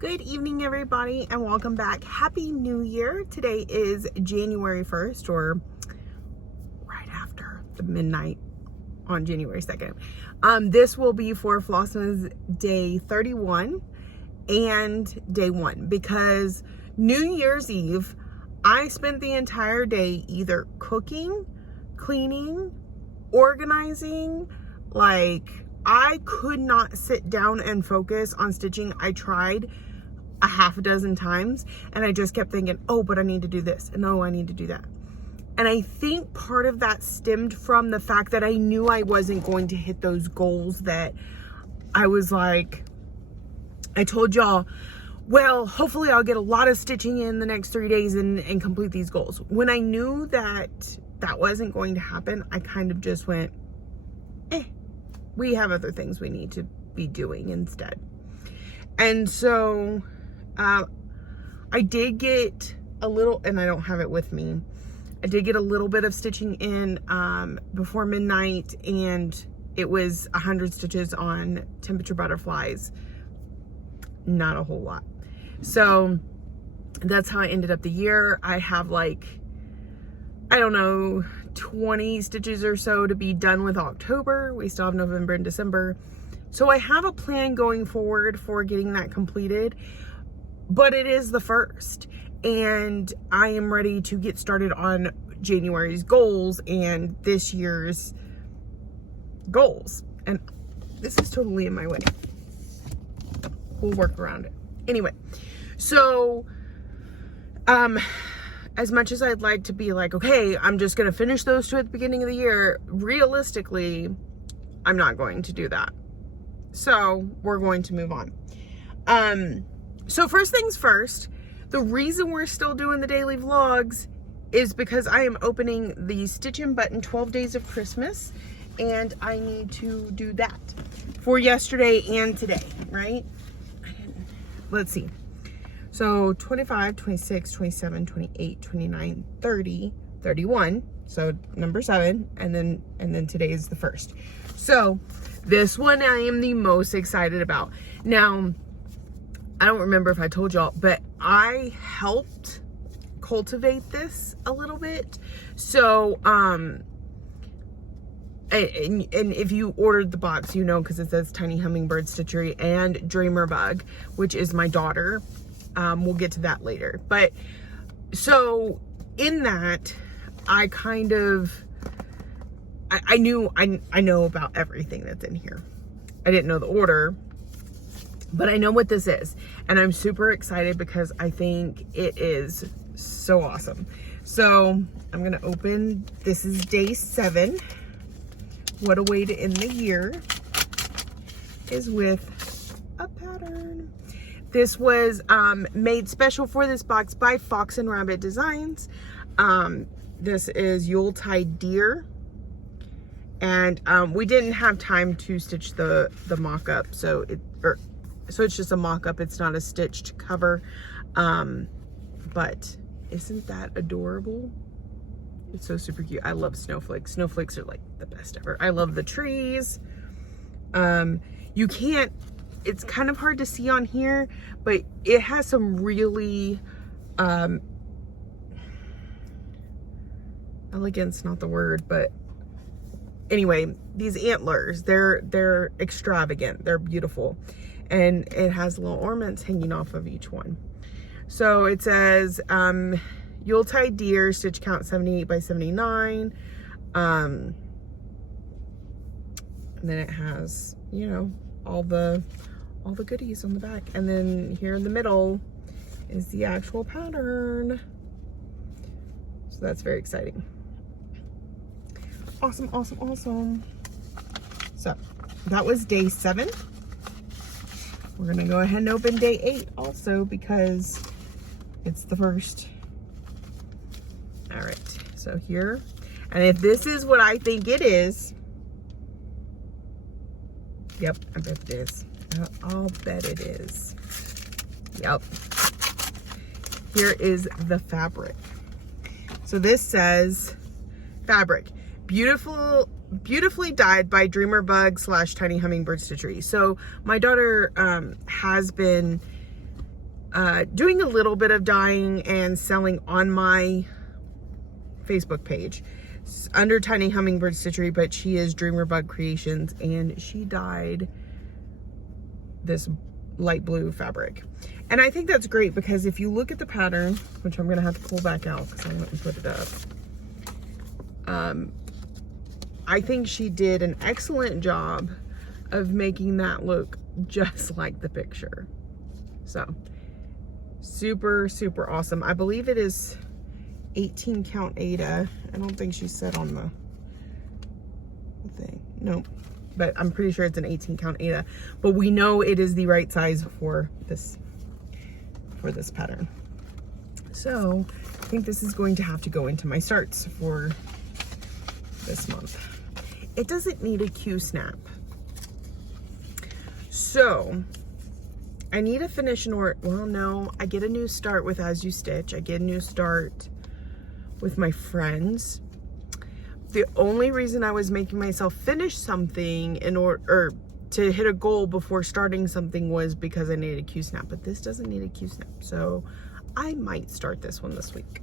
Good evening, everybody, and welcome back. Happy New Year. Today is January 1st, or right after the midnight on January 2nd. This will be for Flosstum's day 31 and day 1, because New Year's Eve, I spent the entire day either cooking, cleaning, organizing. Like, I could not sit down and focus on stitching. I tried a half a dozen times and I just kept thinking, oh, but I need to do this, and oh, I need to do that. And I think part of that stemmed from the fact that I knew I wasn't going to hit those goals that I was like, I told y'all, well, hopefully I'll get a lot of stitching in the next 3 days and complete these goals. When I knew that that wasn't going to happen, I kind of just went, we have other things we need to be doing instead. And so I did get a little, and I don't have it with me, I did get a little bit of stitching in before midnight, and it was 100 stitches on temperature butterflies. Not a whole lot. So that's how I ended up the year. I have like, I don't know, 20 stitches or so to be done with October. We still have November and December. So I have a plan going forward for getting that completed, but it is the first, and I am ready to get started on January's goals and this year's goals. And this is totally in my way. We'll work around it. Anyway, so as much as I'd like to be like, okay, I'm just going to finish those two at the beginning of the year, realistically, I'm not going to do that. So we're going to move on. So first things first, the reason we're still doing the daily vlogs is because I am opening the Stitch and Button 12 Days of Christmas, and I need to do that for yesterday and today, right? Let's see. So 25, 26, 27, 28, 29, 30, 31. So number 7, and then today is the 1st. So this one I am the most excited about. Now, I don't remember if I told y'all, but I helped cultivate this a little bit. So, and if you ordered the box, you know, because it says Tiny Hummingbird Stitchery and Dreamer Bug, which is my daughter. We'll get to that later. But so in that, I kind of, I know about everything that's in here. I didn't know the order, but I know what this is. And I'm super excited because I think it is so awesome. So I'm going to open, this is day 7. What a way to end the year is with a pattern. This was made special for this box by Fox and Rabbit Designs. This is Yuletide Deer. And we didn't have time to stitch the mock-up, so it's just a mock-up. It's not a stitched cover. But isn't that adorable? It's so super cute. I love snowflakes. Snowflakes are like the best ever. I love the trees. You can't, it's kind of hard to see on here, but it has some really, elegance, not the word, but anyway, these antlers, they're extravagant. They're beautiful. And it has little ornaments hanging off of each one. So it says, Yuletide Deer, stitch count 78 by 79. And then it has, you know, all the goodies on the back. And then here in the middle is the actual pattern. So that's very exciting. Awesome, awesome, awesome. So that was day 7. We're gonna go ahead and open day 8 also because it's the 1st. All right, so here, and if this is what I think it is, yep, I bet it is. I'll bet it is. Yep. Here is the fabric. So this says fabric, beautifully dyed by Dreamer Bug / Tiny Hummingbird Stitchery. So my daughter has been doing a little bit of dyeing and selling on my Facebook page under Tiny Hummingbird Stitchery, but she is Dreamer Bug Creations, and she dyed this light blue fabric. And I think that's great because if you look at the pattern, which I'm gonna have to pull back out because I went and put it up, I think she did an excellent job of making that look just like the picture. So super, super awesome. I believe it is 18 count Aida. I don't think she said on the thing. Nope. But I'm pretty sure it's an 18 count Aida. But we know it is the right size for this pattern. So I think this is going to have to go into my starts for this month. It doesn't need a Q-snap. So I need to finish an order. Well, no, I get a new start with As You Stitch. I get a new start with my friends. The only reason I was making myself finish something in order to hit a goal before starting something was because I needed a Q-snap, but this doesn't need a Q-snap. So I might start this one this week.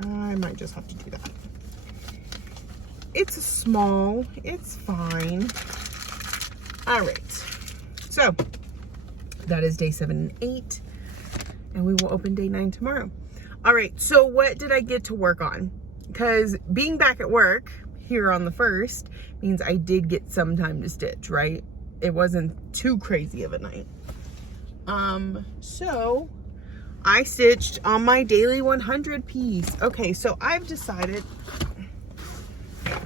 I might just have to do that. It's small, it's fine. All right, so that is day 7 and 8, and we will open day 9 tomorrow. All right, so what did I get to work on? Because being back at work here on the 1st means I did get some time to stitch, right? It wasn't too crazy of a night. So I stitched on my daily 100 piece. Okay, so I've decided,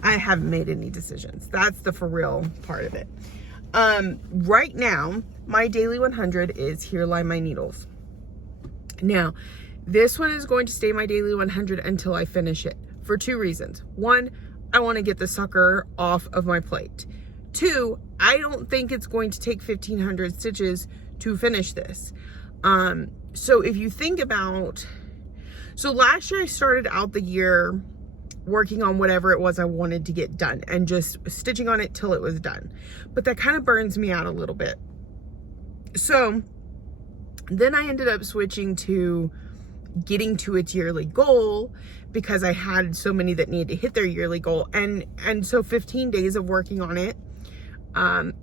I haven't made any decisions. That's the for real part of it. Right now, my daily 100 is Here Lie My Needles. Now, this one is going to stay my daily 100 until I finish it for 2 reasons. 1, I want to get the sucker off of my plate. 2, I don't think it's going to take 1,500 stitches to finish this. So if you think about, so last year I started out the year working on whatever it was I wanted to get done and just stitching on it till it was done. But that kind of burns me out a little bit. So then I ended up switching to getting to its yearly goal because I had so many that needed to hit their yearly goal. And so 15 days of working on it, and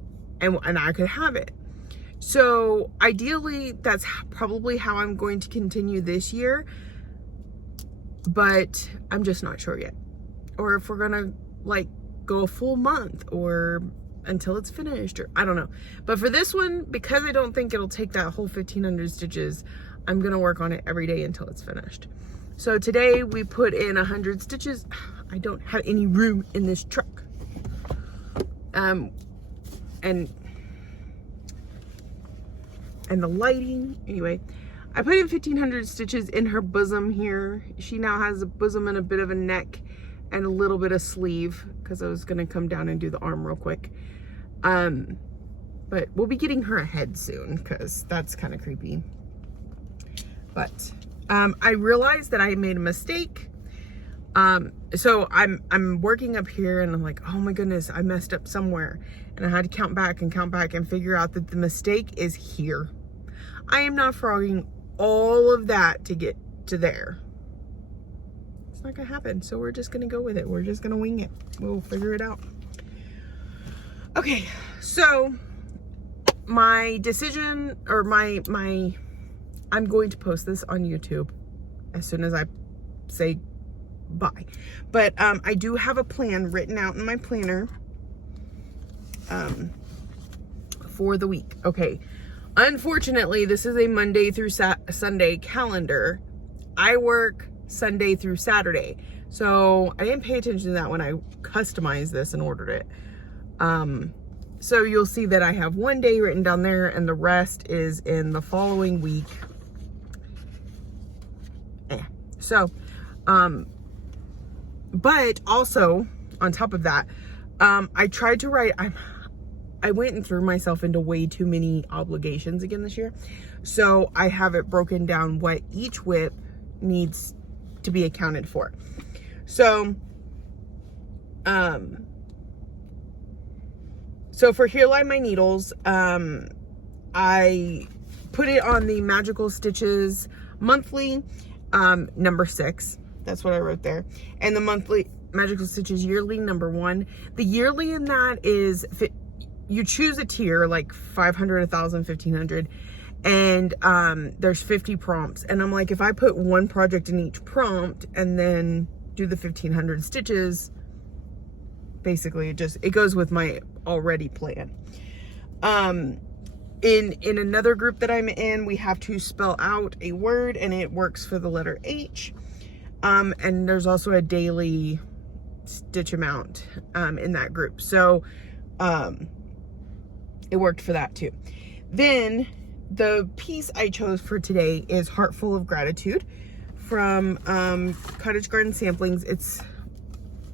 I could have it. So ideally, that's probably how I'm going to continue this year, but I'm just not sure yet. Or if we're gonna like go a full month or until it's finished, or I don't know. But for this one, because I don't think it'll take that whole 1,500 stitches, I'm gonna work on it every day until it's finished. So today we put in 100 stitches. I don't have any room in this truck. And the lighting, anyway, I put in 1,500 stitches in her bosom here. She now has a bosom and a bit of a neck and a little bit of sleeve because I was gonna come down and do the arm real quick. But we'll be getting her a head soon because that's kind of creepy. But I realized that I made a mistake. So I'm working up here and I'm like, oh my goodness, I messed up somewhere. And I had to count back and figure out that the mistake is here. I am not frogging all of that to get to there. It's not gonna happen. So we're just gonna go with it. We're just gonna wing it. We'll figure it out. Okay, so my decision, or I'm going to post this on YouTube as soon as I say bye. But I do have a plan written out in my planner for the week. Okay, unfortunately, this is a Monday through Sunday calendar. I work Sunday through Saturday, so I didn't pay attention to that when I customized this and ordered it. So you'll see that I have one day written down there and the rest is in the following week. So, but also on top of that, I tried to write, I went and threw myself into way too many obligations again this year. So I have it broken down what each whip needs to be accounted for. So, so for Here Lie My Needles, I put it on the Magical Stitches monthly, number 6. That's what I wrote there. And the monthly Magical Stitches yearly, number 1. The yearly in that is, you choose a tier, like 500, 1,000, 1,500. And there's 50 prompts. And I'm like, if I put one project in each prompt and then do the 1,500 stitches, basically it goes with my already plan. In another group that I'm in, we have to spell out a word, and it works for the letter H. And there's also a daily stitch amount in that group. So it worked for that too. Then the piece I chose for today is Heart Full of Gratitude from Cottage Garden Samplings. It's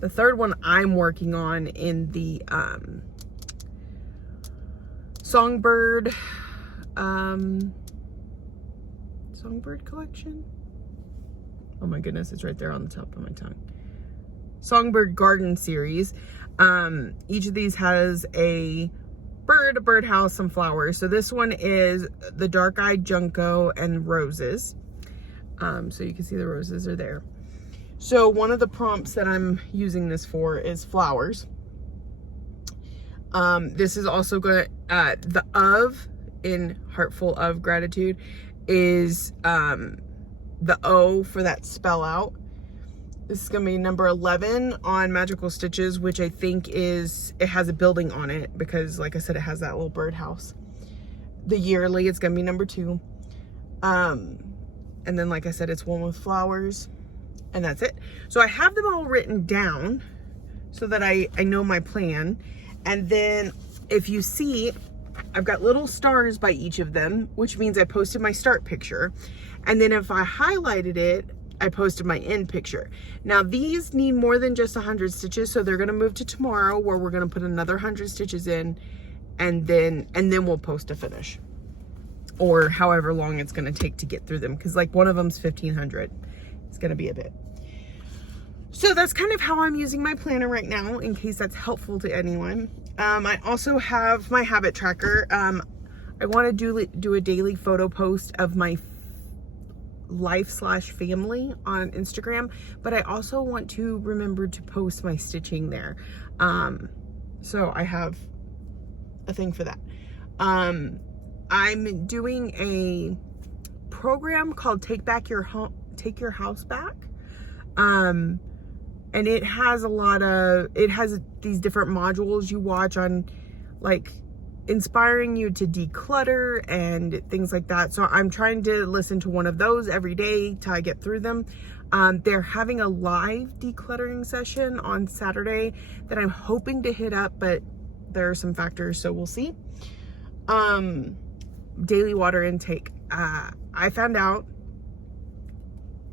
the third one I'm working on in the Songbird collection. Oh my goodness, it's right there on the top of my tongue. Songbird Garden series. Each of these has a bird, a birdhouse, some flowers. So this one is the Dark-Eyed Junco and Roses. So you can see the roses are there. So one of the prompts that I'm using this for is flowers. This is also going to, the of in Heartful of Gratitude is the O for that spell out. This is going to be number 11 on Magical Stitches, which I think is, it has a building on it because, like I said, it has that little birdhouse. The yearly, it's going to be number 2. And then, like I said, it's one with flowers, and that's it. So I have them all written down so that I know my plan. And then if you see, I've got little stars by each of them, which means I posted my start picture. And then if I highlighted it, I posted my end picture. Now these need more than just 100 stitches, so they're gonna move to tomorrow where we're gonna put another 100 stitches in, and then we'll post a finish. Or however long it's gonna take to get through them, because like one of them's 1,500. It's gonna be a bit. So that's kind of how I'm using my planner right now, in case that's helpful to anyone. I also have my habit tracker. I want to do a daily photo post of my life/family on Instagram, but I also want to remember to post my stitching there. So I have a thing for that. I'm doing a program called Take Your House Back. And it has these different modules you watch on, like, inspiring you to declutter and things like that. So I'm trying to listen to one of those every day till I get through them. They're having a live decluttering session on Saturday that I'm hoping to hit up, but there are some factors, so we'll see. Daily water intake. I found out,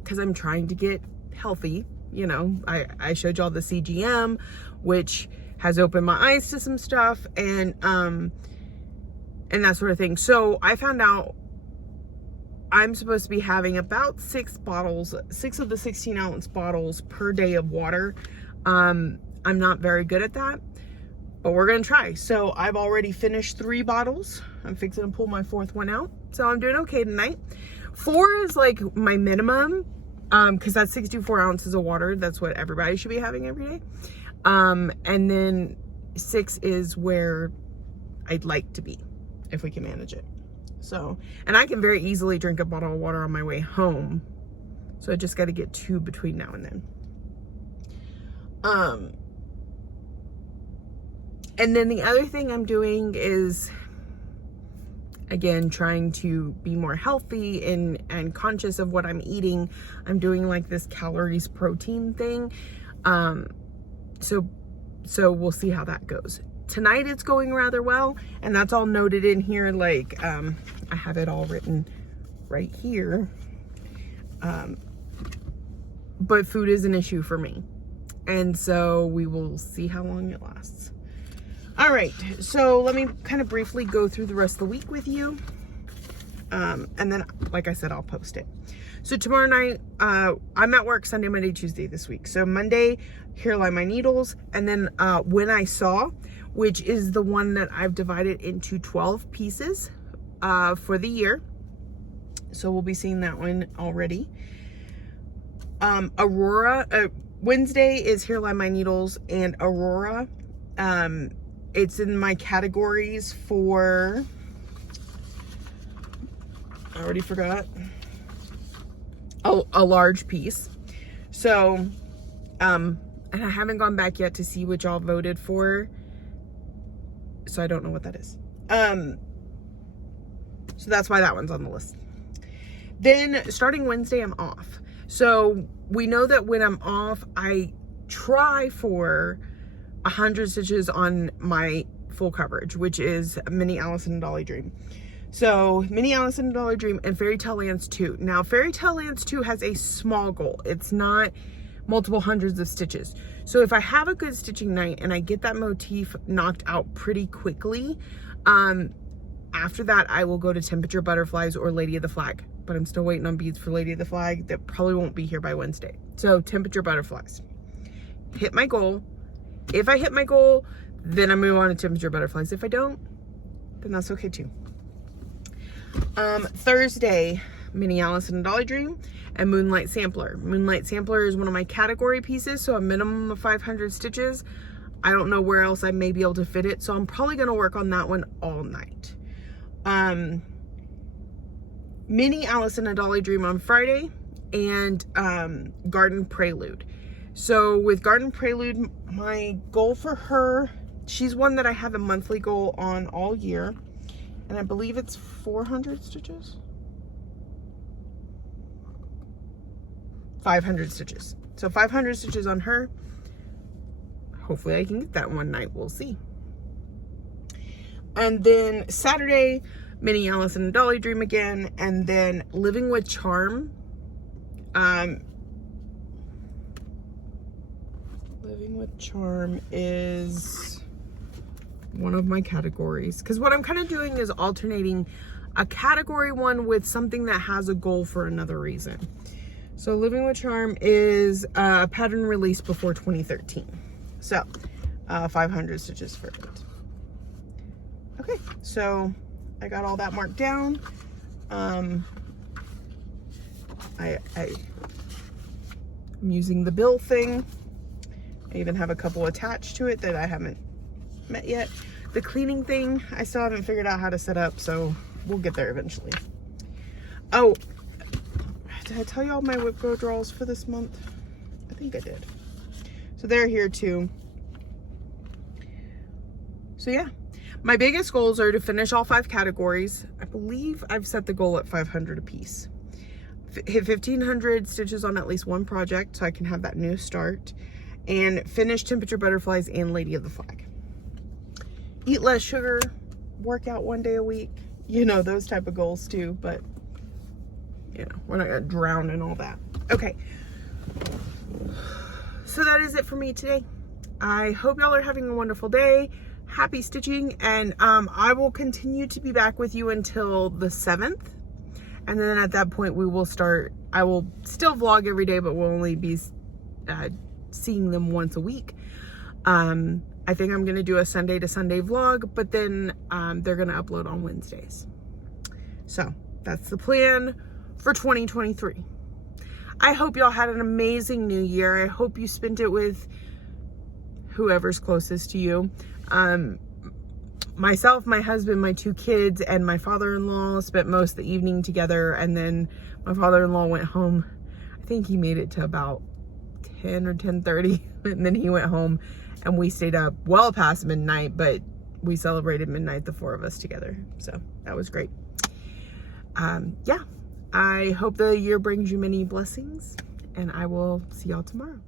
because I'm trying to get healthy, you know, I showed y'all the CGM, which has opened my eyes to some stuff, and that sort of thing. So I found out I'm supposed to be having about 6 of the 16-ounce bottles per day of water. I'm not very good at that, but we're gonna try. So I've already finished 3 bottles. I'm fixing to pull my 4th one out. So I'm doing okay tonight. 4 is like my minimum, because that's 64 ounces of water. That's what everybody should be having every day. And then 6 is where I'd like to be, if we can manage it. So, and I can very easily drink a bottle of water on my way home. So I just got to get 2 between now and then. And then the other thing I'm doing is, again, trying to be more healthy and conscious of what I'm eating. I'm doing like this calories protein thing. So we'll see how that goes. Tonight it's going rather well, and that's all noted in here. Like, I have it all written right here. But food is an issue for me. And so we will see how long it lasts. All right, so let me kind of briefly go through the rest of the week with you. And then, like I said, I'll post it. So tomorrow night, I'm at work Sunday, Monday, Tuesday this week. So Monday, Here Lie My Needles. And then When I Saw, which is the one that I've divided into 12 pieces for the year. So we'll be seeing that one already. Aurora, Wednesday is Here Lie My Needles and Aurora. It's in my categories for, I already forgot, a large piece. So, and I haven't gone back yet to see what y'all voted for. So I don't know what that is. So that's why that one's on the list. Then starting Wednesday, I'm off. So we know that when I'm off, I try for 100 stitches on my full coverage, which is Mini Alice and Dolly Dream. So Mini Alice and Dolly Dream and Fairy Tale Lands 2. Now Fairy Tale Lands 2 has a small goal. It's not multiple hundreds of stitches. So if I have a good stitching night and I get that motif knocked out pretty quickly, after that I will go to Temperature Butterflies or Lady of the Flag. But I'm still waiting on beads for Lady of the Flag. That probably won't be here by Wednesday. So Temperature Butterflies. Hit my goal. If I hit my goal, then I move on to Temperature Butterflies. If I don't, then that's okay too. Thursday, Mini Alice and Dolly Dream and Moonlight Sampler. Moonlight Sampler is one of my category pieces, so a minimum of 500 stitches. I don't know where else I may be able to fit it, so I'm probably going to work on that one all night. Mini Alice and a Dolly Dream on Friday, and Garden Prelude. So with Garden Prelude, my goal for her, she's one that I have a monthly goal on all year, and I believe it's 400 stitches. 500 stitches. So 500 stitches on her. Hopefully I can get that one night. We'll see. And then Saturday, Mini Alice and Dolly Dream again, and then Living with Charm. Living with Charm is one of my categories, because what I'm kind of doing is alternating a category one with something that has a goal for another reason. So Living with Charm is a pattern released before 2013. So 500 stitches for it. Okay, so I got all that marked down. I'm using the bill thing. I even have a couple attached to it that I haven't met yet. The cleaning thing, I still haven't figured out how to set up, so we'll get there eventually. Oh, did I tell you all my Whip Go draws for this month? I think I did. So they're here too. So yeah, my biggest goals are to finish all 5 categories. I believe I've set the goal at 500 a piece. Hit 1,500 stitches on at least one project so I can have that new start. And finish Temperature Butterflies and Lady of the Flag. Eat less sugar, work out 1 day a week. You know, those type of goals too, but you know, we're not gonna drown in all that. Okay, so that is it for me today. I hope y'all are having a wonderful day. Happy stitching, and I will continue to be back with you until the 7th, and then at that point we will start. I will still vlog every day, but we'll only be seeing them once a week. I think I'm gonna do a Sunday to Sunday vlog, but then they're gonna upload on Wednesdays. So that's the plan for 2023. I hope y'all had an amazing new year. I hope you spent it with whoever's closest to you. Myself, my husband, my 2 kids, and my father-in-law spent most of the evening together, and then my father-in-law went home. I think he made it to about 10 or 10:30, and then he went home, and we stayed up well past midnight, but we celebrated midnight, the 4 of us together. So that was great. Yeah, I hope the year brings you many blessings, and I will see y'all tomorrow.